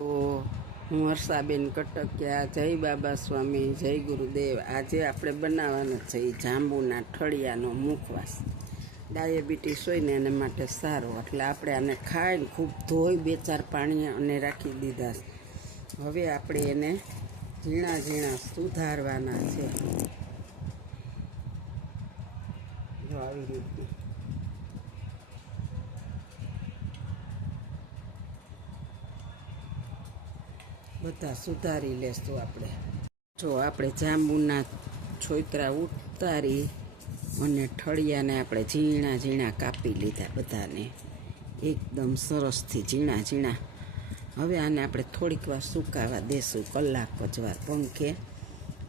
તો હું હર્ષાબેન કટકિયા જય બાબા સ્વામી, જય ગુરુદેવ. આજે આપણે બનાવવાનો છે એ જાંબુના ઠળિયાનો મુખવાસ. ડાયાબિટીસ હોય ને એને માટે સારો. એટલે આપણે આને ખાઈને ખૂબ ધોઈ બે ચાર પાણી અને રાખી દીધા. હવે આપણે એને ઝીણા ઝીણા સુધારવાના છે. આવી રીતે. બધા સુધારી લેશું આપણે. જો આપણે જાંબુના છોકરા ઉતારી અને ઠળિયાને આપણે ઝીણા ઝીણા કાપી લીધા બધાને. એકદમ સરસથી ઝીણા ઝીણા. હવે આને આપણે થોડીક વાર સુકાવા દેશું કલાક જ પંખે.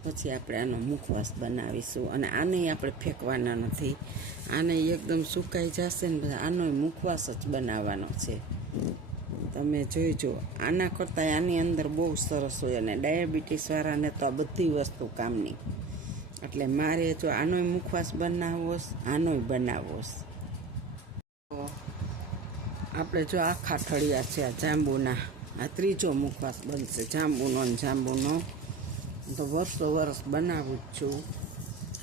પછી આપણે આનો મુખવાસ બનાવીશું અને આને આપણે ફેંકવાના નથી. આને એકદમ સુકાઈ જશે ને આનો મુખવાસ જ બનાવવાનો છે. તમે જોઈજો. આના કરતાં આની અંદર બહુ સરસ હોય અને ડાયાબિટીસવાળાને તો આ બધી વસ્તુ કામની. એટલે મારે જો આનોય મુખવાસ બનાવવો આનોય બનાવવો આપણે જો આખા ઠળિયા છે આ જાંબુના. આ ત્રીજો મુખવાસ બનશે જાંબુનો ને જાંબુનો. તો વર્ષો વર્ષ બનાવું જ છું.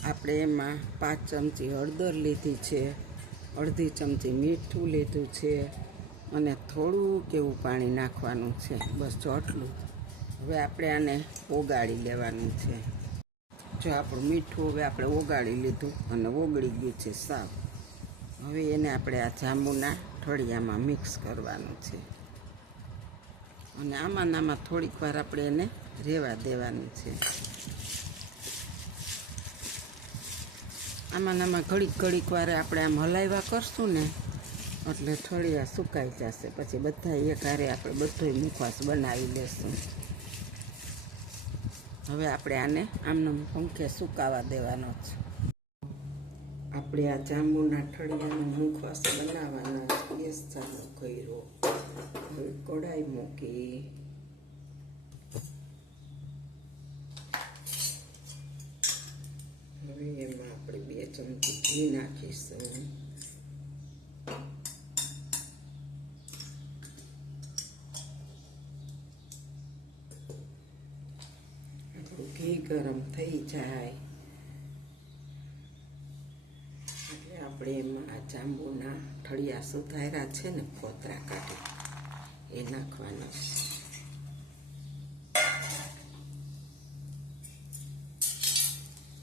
આપણે એમાં પાંચ ચમચી હળદર લીધી છે, અડધી ચમચી મીઠું લીધું છે અને થોડુંક એવું પાણી નાખવાનું છે, બસ જો હવે આપણે આને ઓગાળી લેવાનું છે. જો આપણું મીઠું હવે આપણે ઓગાળી લીધું અને ઓગળી ગયું છે સાવ. હવે એને આપણે આ જાંબુના ઠળિયામાં મિક્સ કરવાનું છે. અને આમાં આમાં થોડીક વાર આપણે એને રહેવા દેવાનું છે. આમાં આમાં ઘડીક ઘડીક વારે આપણે આમ હલાવ્યા કરશું ને એટલે ઠળિયા સુકાઈ જશે. પછી બધા એક હારે આપણે બધોય મુખવાસ બનાવી લેશું. હવે આપણે આને આમને પંખે સુકાવા દેવાનો છે. આપણે આ જાંબુના ઠળિયાનો મુખવાસ બનાવવાના. ગેસ ચાલુ કર્યો. હવે કઢાઈ મૂકી. હવે એમાં આપણે બે ચમચી ઘી નાખીશું. ઘી ગરમ થઈ જાય. એટલે આપણે એમાં આ જાંબુના ઠળિયા સુધાર્યા છે ને ફોતરા કાઢી. એ નાખવાના.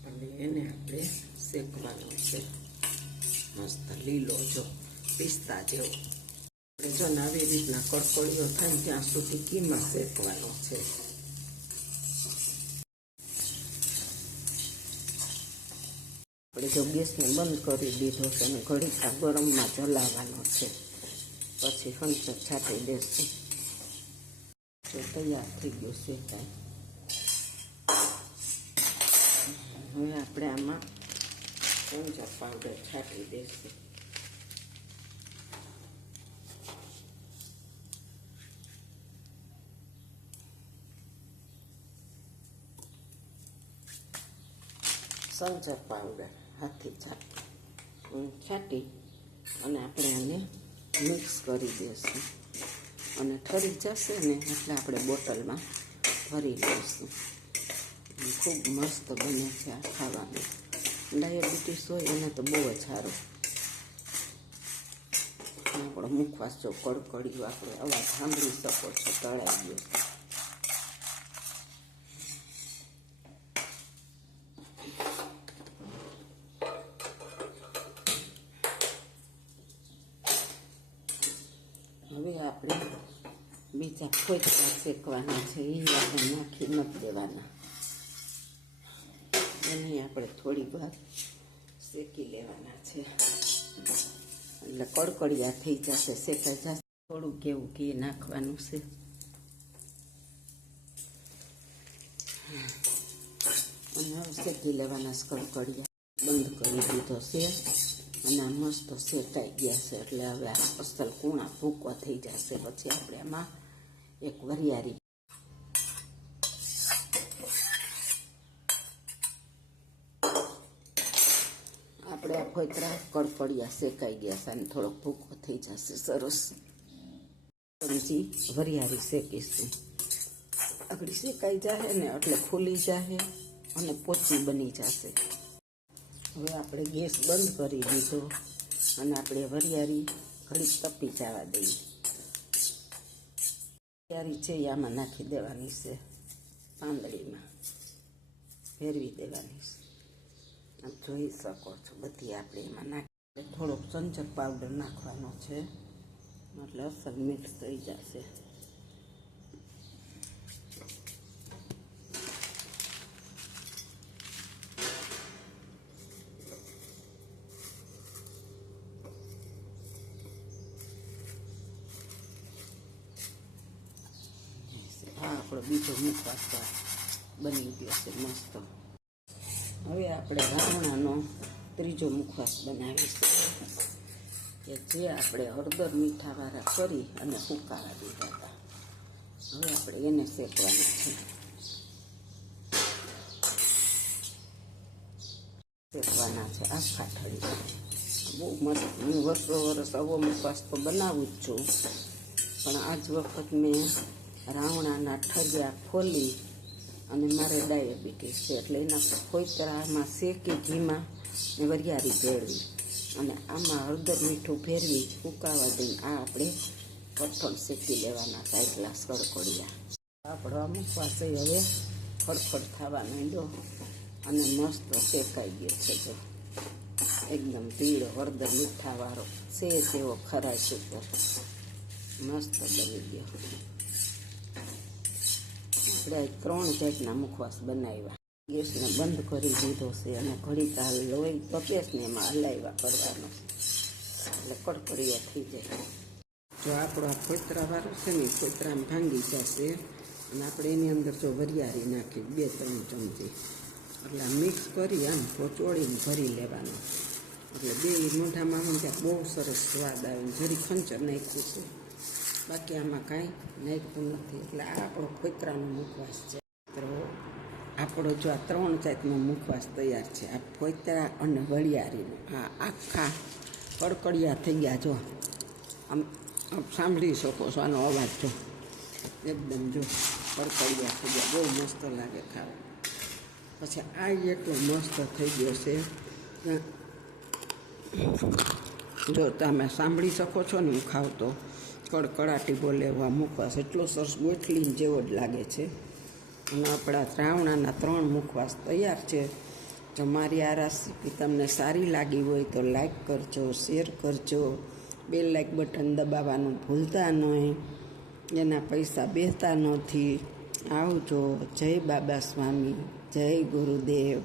અને એને આપણે શેકવાનું છે. મસ્ત લીલો જો પિસ્તા જેવો. જો આવી રીતના કડકડીઓ થાય ત્યાં સુધી કીમાં શેકવાનો છે. આપણે જો ગેસને બંધ કરી દીધો છે અને ઘડીક આ ગરમમાં ચલાવવાનો છે. પછી હંચર છાંટી દેશું. તો તૈયાર થઈ ગયું છે કાંઈ. હવે આપણે આમાં હંચર પાવડર છાંટી દઈશું સંચર પાવડર. હાથથી છાટી અને આપણે આને મિક્સ કરી દઈશું. અને ઠરી જશે ને એટલે આપણે બોટલમાં ભરી લઈશું. ખૂબ મસ્ત બને છે આ ખાવાનું. ડાયાબિટીસ હોય એને તો બહુ જ સારું. આપણો મુખવાસ જો કડકડ્યું આપણે અવાજ સાંભળી શકો છો, તળાઈ ગયો હવે આપણે બીજા ફોટકા શેકવાના છે એ આપણે નાખી નથી દેવાના. એની આપણે થોડી વાર શેકી લેવાના છે. એટલે કડકડિયા થઈ જશે, શેકાઈ જશે. થોડું કેવું ઘી નાખવાનું છે. અને શેકી લેવાના કડકડિયા. બંધ કરી દીધો છે. અને મસ્ત શેકાઈ ગયા છે એટલે હવે આ અસલ કૂણા ભૂકવા થઈ જશે પછી આપણે એમાં એક વરિયારી આપણે આ ફોતરા કડફડિયા શેકાઈ ગયા છે અને થોડોક ભૂકો થઈ જશે સરસ ચમચી વરિયાળી શેકીશું આગળ શેકાઈ જાય ને એટલે ફૂલી જાય અને પોચી બની જશે હવે આપણે ગેસ બંધ કરી દીધો અને આપણે વરિયાળી ઘડી તપી જવા દઈએ. વરિયાળી છે આમાં નાખી દેવાની છે, પાંદડીમાં ફેરવી દેવાની છે. આમ જોઈ શકો છો બધી આપણે એમાં નાખી થોડોક સંચર પાવડર નાખવાનો છે. એટલે અસર મિક્સ થઈ જશે આ બીજો મુખવાસ બની ગયો છે મસ્ત હવે આપણે રાવણાનો ત્રીજો મુખવાસ બનાવીશું કે જે આપણે હળદર મીઠાવાળા કરી અને ફૂંકાવા દીધા હતા હવે આપણે એને શેકવાના છે શેકવાના છે આખા ઠળી બહુ મસ્ત હું વર્ષો વર્ષ આવો મુખવાસ તો બનાવું જ છું પણ આજ વખત મેં રાવણાના ઠગ્યા ખોલી અને મારે ડાયાબિટીસ છે એટલે એના ખોતરામાં શેકી ઘીમાં ને વરિયાળી ભેળવી. અને આમાં હળદર મીઠું ભેરવી ફૂંકાવા દઈને આ આપણે કઠણ શેકી લેવાના થાય ગ્લાસ કડકડિયા મુખવાસ એ હવે ફડફડ થવા માંડ્યો અને મસ્ત શેકાઈ ગયો છે જો. એકદમ પીળો હળદર મીઠાવાળો છે તેવો ખરાશ ઉપર મસ્ત બની ગયો. આપણે ત્રણ જાતના મુખવાસ બનાવ્યા. ગેસને બંધ કરી દીધો છે અને ઘડીક હાલ લોહી તપેસ એમાં હલાવ્યા કરવાનો એટલે કડકડીઓ થઈ જાય. જો આપણો આ ફોતરાવાળો છે ને ફોતરામાં ભાંગી જશે અને આપણે એની અંદર જો વરિયાળી નાખી, બે ત્રણ ચમચી. એટલે મિક્સ કરી આમ પોચોળીને ભરી લેવાનું. એટલે બે મોઢામાં આમ બહુ સરસ સ્વાદ આવે જરી ખંચર નાખ્યું છે. બાકી આમાં કાંઈ નાખતું નથી. એટલે આ આપણો ફોતરાનો મુખવાસ છે. આપણો જો આ ત્રણ જાતનો મુખવાસ તૈયાર છે. આ ફોતરા અને વળિયારીનો. આ આખા કડકડિયા થઈ ગયા. જો, આમ આમ સાંભળી શકો છો આનો અવાજ. જો, એકદમ જો કડકડિયા થઈ ગયા. બહુ મસ્ત લાગે ખાવા. પછી આ એટલો મસ્ત થઈ ગયો છે. જો તમે સાંભળી શકો છો ને હું ખાવ તો. કડકડાટી બોલે એવા મુખવાસ. એટલો સરસ ગોઠલી જેવો જ લાગે છે. અને આપણા ત્રાવણાના ત્રણ મુખવાસ તૈયાર છે. જો મારી આ રેસીપી તમને સારી લાગી હોય તો લાઈક કરજો, શેર કરજો. બે લાઈક બટન દબાવવાનું ભૂલતા નહીં. એના પૈસા બેસતા નથી. આવજો. જય બાબા સ્વામી. જય ગુરુદેવ.